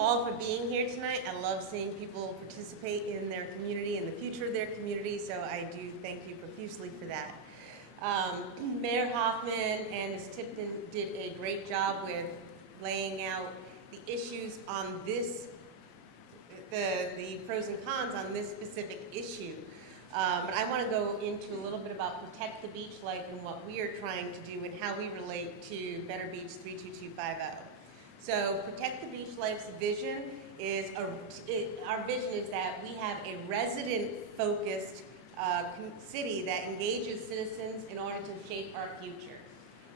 all for being here tonight. I love seeing people participate in their community and the future of their community, so I do thank you profusely for that. Mayor Hoffman and Ms. Tipton did a great job with laying out the issues on this, the pros and cons on this specific issue. But I want to go into a little bit about Protect the Beach Life and what we are trying to do and how we relate to Better Beach 32250. So Protect the Beach Life's vision is, our vision is that we have a resident-focused city that engages citizens in order to shape our future.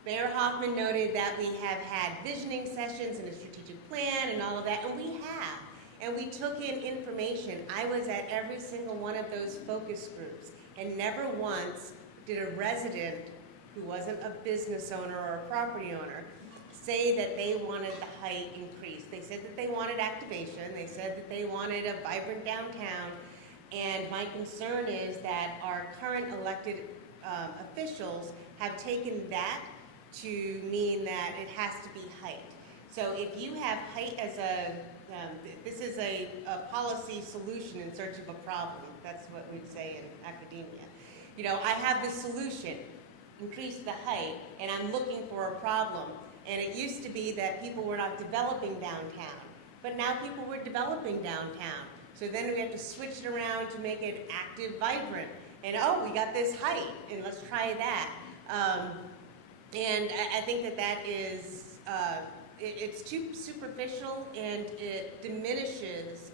Mayor Hoffman noted that we have had visioning sessions and a strategic plan and all of that, and we have. And we took in information. I was at every single one of those focus groups, and never once did a resident who wasn't a business owner or a property owner say that they wanted the height increased. They said that they wanted activation. They said that they wanted a vibrant downtown. And my concern is that our current elected officials have taken that to mean that it has to be height. So if you have height as a, this is a policy solution in search of a problem. That's what we'd say in academia. You know, I have this solution, increase the height, and I'm looking for a problem. And it used to be that people were not developing downtown, but now people were developing downtown. So then we have to switch it around to make it active, vibrant. And oh, we got this height, and let's try that. And I think that that is, it's too superficial, and it diminishes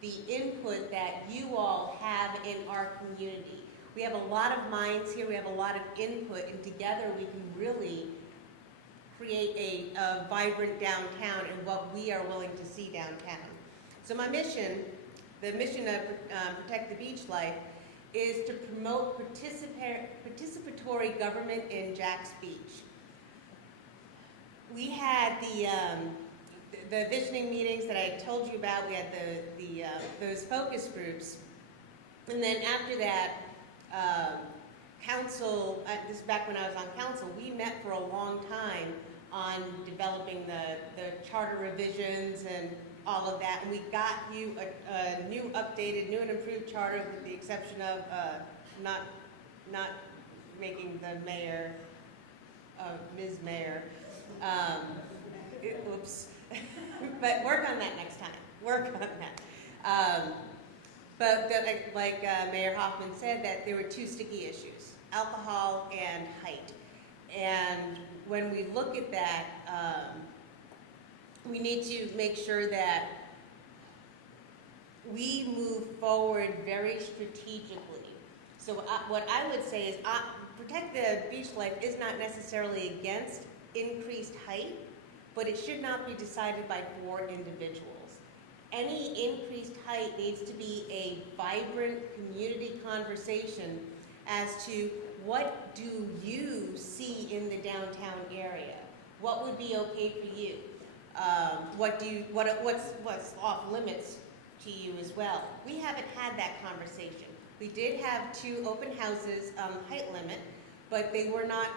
the input that you all have in our community. We have a lot of minds here, we have a lot of input, and together we can really create a vibrant downtown and what we are willing to see downtown. So my mission, the mission of Protect the Beach Life, is to promote participatory government in Jack's Beach. We had the visioning meetings that I told you about. We had those focus groups, and then after that, council. This is back when I was on council. We met for a long time on developing the charter revisions and all of that, and we got you a new updated, new and improved charter, with the exception of not making the mayor, Ms. Mayor. Oops. But work on that next time. Work on that. But like Mayor Hoffman said, that there were two sticky issues: alcohol and height. And when we look at that, we need to make sure that we move forward very strategically. So what I would say is Protect the Beach Life is not necessarily against increased height, but it should not be decided by 4 individuals. Any increased height needs to be a vibrant community conversation as to what do you see in the downtown area? What would be okay for you? What's off limits to you as well? We haven't had that conversation. We did have 2 open houses, height limit, but they were not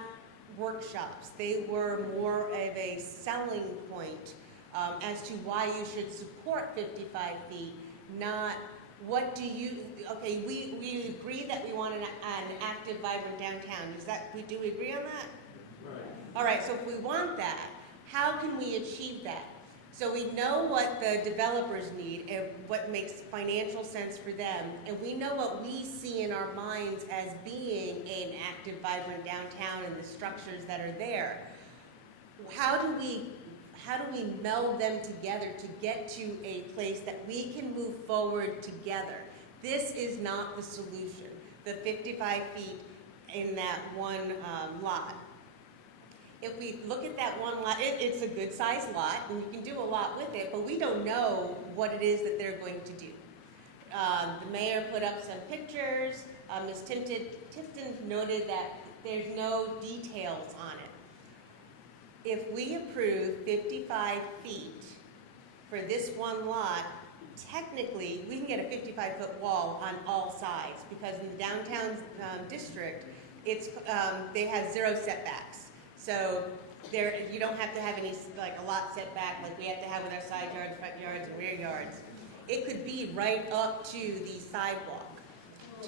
workshops. They were more of a selling point as to why you should support 55 feet, not what do you, okay, we agree that we want an active, vibrant downtown. Do we agree on that? Right. All right, so if we want that, how can we achieve that? So we know what the developers need and what makes financial sense for them, and we know what we see in our minds as being an active, vibrant downtown and the structures that are there. How do we meld them together to get to a place that we can move forward together? This is not the solution, the 55 feet in that one lot. If we look at that one lot, it's a good sized lot, and you can do a lot with it, but we don't know what it is that they're going to do. The mayor put up some pictures. Ms. Tipton noted that there's no details on it. If we approve 55 feet for this one lot, technically we can get a 55-foot wall on all sides, because in the downtown district, they have 0 setbacks. So you don't have to have any, like a lot setback like we have to have with our side yards, front yards, and rear yards. It could be right up to the sidewalk.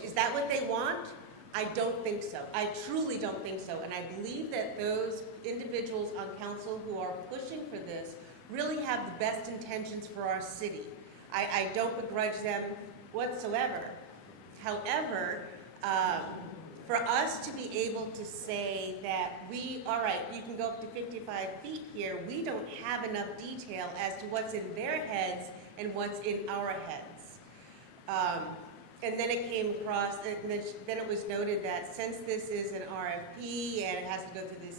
Is that what they want? I don't think so. I truly don't think so. And I believe that those individuals on council who are pushing for this really have the best intentions for our city. I don't begrudge them whatsoever. However, for us to be able to say that all right, you can go up to 55 feet here, we don't have enough detail as to what's in their heads and what's in our heads. And then it came across, and then it was noted that since this is an RFP and it has to go through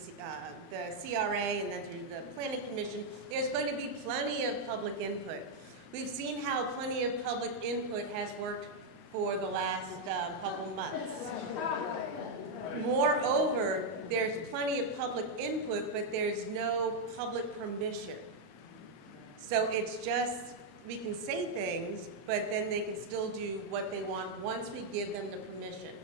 the CRA and then through the Planning Commission, there's going to be plenty of public input. We've seen how plenty of public input has worked for the last couple months. Moreover, there's plenty of public input, but there's no public permission. So it's just, we can say things, but then they can still do what they want once we give them the permission.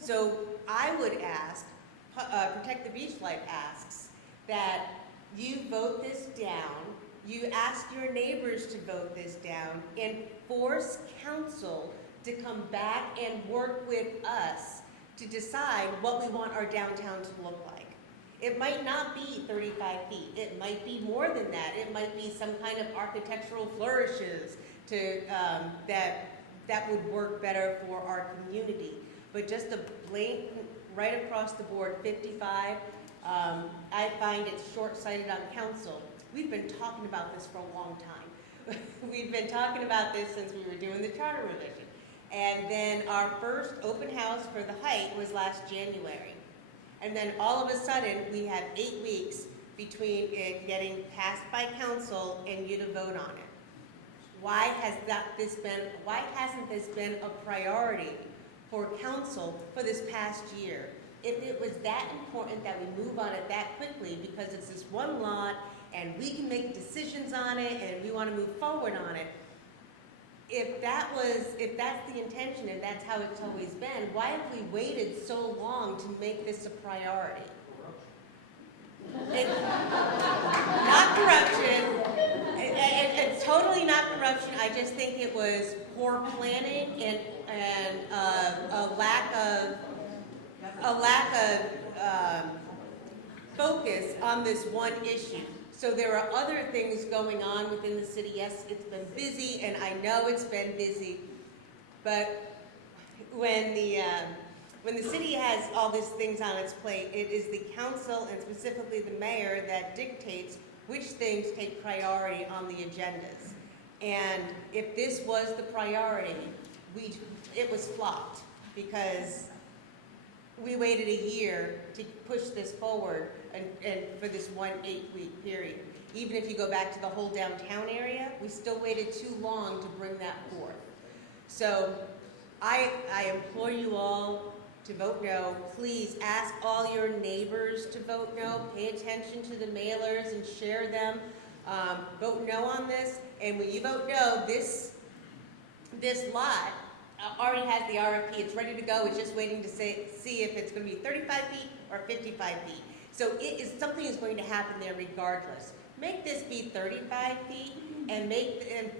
So I would ask, Protect the Beach Life asks, that you vote this down, you ask your neighbors to vote this down, and force council to come back and work with us to decide what we want our downtown to look like. It might not be 35 feet. It might be more than that. It might be some kind of architectural flourishes to, that would work better for our community. But just a blatant, right across the board, 55, I find it short-sighted on council. We've been talking about this for a long time. We've been talking about this since we were doing the charter revision. And then our first open house for the height was last January. And then all of a sudden, we have 8 weeks between it getting passed by council and you to vote on it. Why hasn't this been a priority for council for this past year? If it was that important that we move on it that quickly because it's this one lot and we can make decisions on it and we want to move forward on it, if that's the intention and that's how it's always been, why have we waited so long to make this a priority? Not corruption. It's totally not corruption. I just think it was poor planning and a lack of focus on this one issue. So there are other things going on within the city. Yes, it's been busy, and I know it's been busy, but when the city has all these things on its plate, it is the council and specifically the mayor that dictates which things take priority on the agendas. And if this was the priority, it was flopped because we waited a year to push this forward and for this 1 8-week period. Even if you go back to the whole downtown area, we still waited too long to bring that forth. So I implore you all to vote no. Please ask all your neighbors to vote no. Pay attention to the mailers and share them. Vote no on this. And when you vote no, this lot already has the RFP. It's ready to go. It's just waiting to see if it's going to be 35 feet or 55 feet. So something is going to happen there regardless. Make this be 35 feet and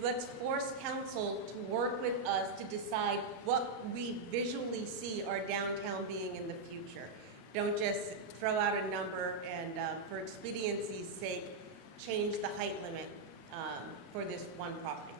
let's force council to work with us to decide what we visually see our downtown being in the future. Don't just throw out a number and for expediency's sake, change the height limit for this one property.